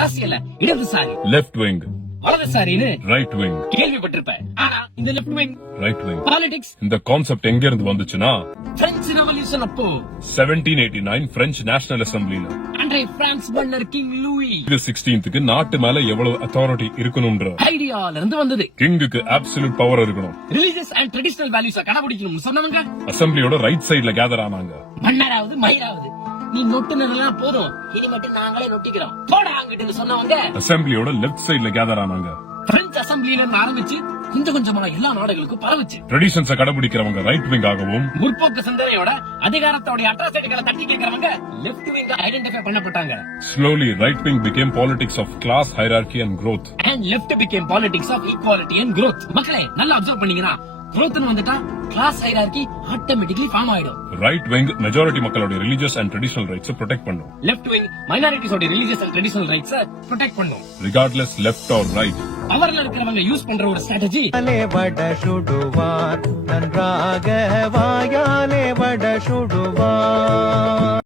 அரசியல்ல இடதுசாரி left wing, வலதுசாரின்னு right wing, கேள்விப்பட்டிருப்பேன். ஆனா இந்த left wing right wing. Politics இந்த கான்செப்ட் எங்க இருந்து வந்துச்சுன்னா பிரெஞ்சு ரெவல்யூஷன் அப்போ 1789 பிரெஞ்சு நேஷனல் அசம்பிளில அன்றைய பிரான்ஸ் மன்னர் கிங் லூயி 16th நாட்டு மேல எவ்வளவு அத்தாரிட்டி இருக்கணும்ன்ற ஐடியால இருந்து வந்தது. கிங்குக்கு அப்சல்யூட் பவர் இருக்கணும். ரிலிஜியஸ் அண்ட் ட்ரெடிஷனல் வேல்யூஸ கடைபிடிக்கணும்னு சொன்னவங்க அசம்பிளியோட ரைட் சைடுல கேதர் ஆனாங்க. மன்னராவது மயிராவது நீ நொட்டுனதெல்லாம் போதும், இனி மட்டும் நாங்களே நொட்டிக்கிறோம் போட அங்கிட்டு சொன்னவங்க அசம்பிளியோட லெஃப்ட் சைடுல கேதர் ஆனாங்க. பிரெஞ்சு அசம்பிளில இருந்து ஆரம்பிச்சு கொஞ்சம் கொஞ்சமா எல்லா நாடுகளுக்கும் பரவுச்சு. ட்ரெடிஷன்ஸ கடைபிடிக்கிறவங்க ரைட் விங் ஆகவும், முற்போக்கு சிந்தனையோட அதிகாரத்தோட அட்ராசிட்டிகளை தட்டி கேட்கிறவங்க லெஃப்ட் விங் ஐடென்டிஃபை பண்ணப்பட்டாங்க. slowly right wing became politics of class hierarchy and growth. And left became politics of equality and growth. மக்களே நல்லா அப்சர்வ் பண்ணீங்கன்னா growth னு வந்துட்டா கிளாஸ் ஹைரார்கி ஆட்டோமேட்டிக்கலி ஃபார்ம் ஆயிடும். ரைட் விங் மெஜாரிட்டி மக்களோட religious and traditional rights protect பண்ணும். Left wing மைனாரிட்டிஸோட religious and traditional rights protect பண்ணும். Regardless left or right. பவர்ல இருக்கிறவங்க யூஸ் பண்ற ஒரு ஸ்ட்ராட்டஜி வட சுடுவார் நன்றாக வாயாலே வட சுடுவார்.